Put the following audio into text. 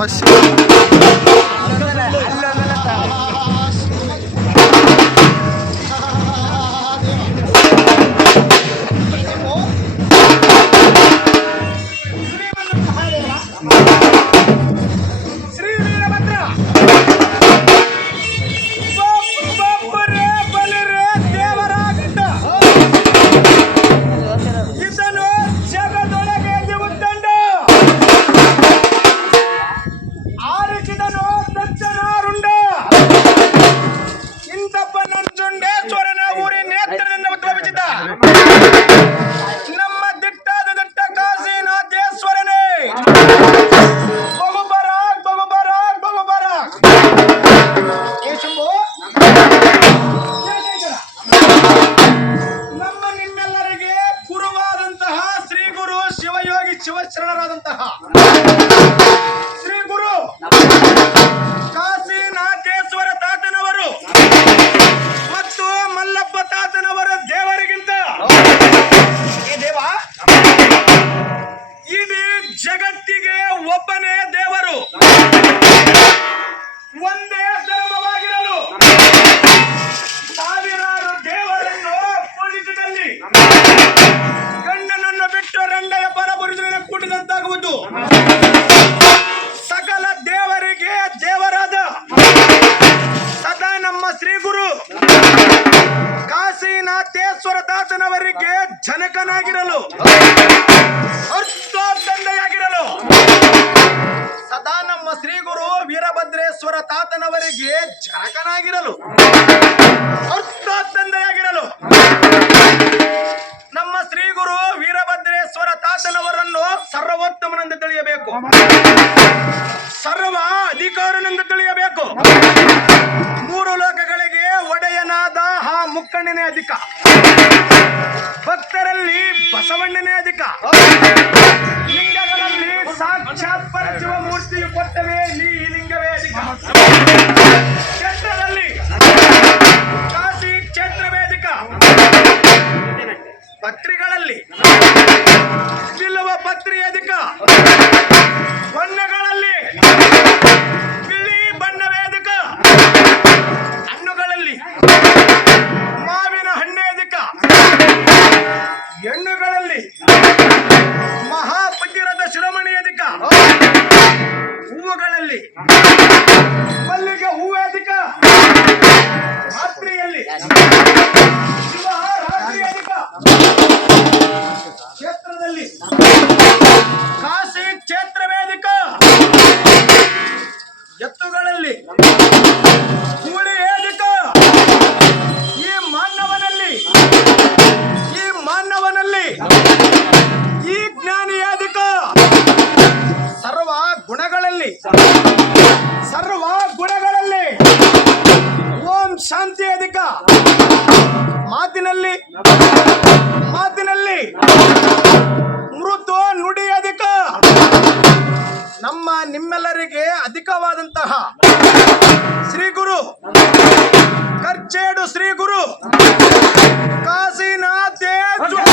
ನಮಸ್ತೆ. ಶಿವಶರಣರಾದಂತಹ ಶ್ರೀ ಗುರು ಕಾಶಿನಾಥೇಶ್ವರ ತಾತನವರು ಮತ್ತು ಮಲ್ಲಪ್ಪ ತಾತನವರ ದೇವರಿಗಿಂತ ದೇವ ಇಡೀ ಜಗತ್ತಿಗೆ ಒಬ್ಬನೇ ದೇವರು, ಒಂದೇ ಧರ್ಮವಾಗಿರಲು ಸಾವಿರಾರು ದೇವರನ್ನು ಪೂಜಿಸಿದಲ್ಲಿ ಗಂಡನನ್ನು ಬಿಟ್ಟು ರಂಡೆಯ ಪರಪುರುಷನ ಕೂಡಿದಂತಾಗುವುದು. ಸಕಲ ದೇವರಿಗೆ ದೇವರಾದ ಸದಾ ನಮ್ಮ ಶ್ರೀ ಗುರು ಕಾಶಿನಾಥೇಶ್ವರ ತಾತನವರಿಗೆ ಜನಕನಾಗಿರಲು, ತಂದೆಯಾಗಿರಲು, ಸದಾ ನಮ್ಮ ಶ್ರೀ ಗುರು ವೀರಭದ್ರೇಶ್ವರ ತಾತನವರಿಗೆ ಜನಕನಾಗಿರಲು, ತಂದೆಯಾಗಿರಲು ನಮ್ಮ ಶ್ರೀ ಗುರು ವೀರಭದ್ರೇಶ್ವರ ತಾತನವರನ್ನು ಸರ್ವೋತ್ತಮನೆಂದು ತಿಳಿಯಬೇಕು, ಸರ್ವ ಅಧಿಕಾರನೆಂದು ತಿಳಿಯಬೇಕು. ಮೂರು ಲೋಕಗಳಿಗೆ ಒಡೆಯನಾದ ಆ ಮುಕ್ಕಣ್ಣನೇ ಅಧಿಕ, ಭಕ್ತರಲ್ಲಿ ಬಸವಣ್ಣನೇ ಅಧಿಕ, ಲಿಂಗಗಳಲ್ಲಿ ಸಾಕ್ಷಾತ್ ಪರಶಿವ ಮೂರ್ತಿಯು ಕೊಟ್ಟವೇ ಈ ಲಿಂಗವೇ ಅಧಿಕ, ಕ್ಷೇತ್ರದಲ್ಲಿ ಕಾಶಿ ಕ್ಷೇತ್ರವೇ ಅಧಿಕ, ಪತ್ರಿಗಳಲ್ಲಿ ಬಿಲ್ಲವ ಪತ್ರಿ ಅಧಿಕ, ಬಣ್ಣಗಳಲ್ಲಿ ಬಿಳಿ ಬಣ್ಣವೇ ಅಧಿಕ, ಹಣ್ಣುಗಳಲ್ಲಿ ಮಾವಿನ ಹಣ್ಣೆ ಅಧಿಕ, ಹೆಣ್ಣುಗಳಲ್ಲಿ ಮಹಾಪತಿರದ ಶಿರೋಮಣಿ ಅಧಿಕ, ಹೂವುಗಳಲ್ಲಿ ಮಲ್ಲಿಗೆ ಹೂವೇ ಅಧಿಕ, ರಾತ್ರಿಯಲ್ಲಿ ರಾತ್ರಿ ಅಧಿಕ, ಕ್ಷೇತ್ರದಲ್ಲಿ ಕಾಶಿ ಕ್ಷೇತ್ರವೇ ಅಧಿಕ, ಎತ್ತುಗಳಲ್ಲಿ ಕೂಳಿ ಅಧಿಕ, ಈ ಮಾನವನಲ್ಲಿ ಈ ಜ್ಞಾನಿ ಅಧಿಕ, ಸರ್ವ ಗುಣಗಳಲ್ಲಿ ಓಂ ಶಾಂತಿ ಅಧಿಕ, ಮಾತಿನಲ್ಲಿ ಮೃದು ನುಡಿ ಅಧಿಕ, ನಮ್ಮ ನಿಮ್ಮೆಲ್ಲರಿಗೆ ಅಧಿಕವಾದಂತಹ ಶ್ರೀ ಗುರು ಕರ್ಚೇಡು ಶ್ರೀ ಗುರು ಕಾಶಿನಾಥೇಶ್ವರ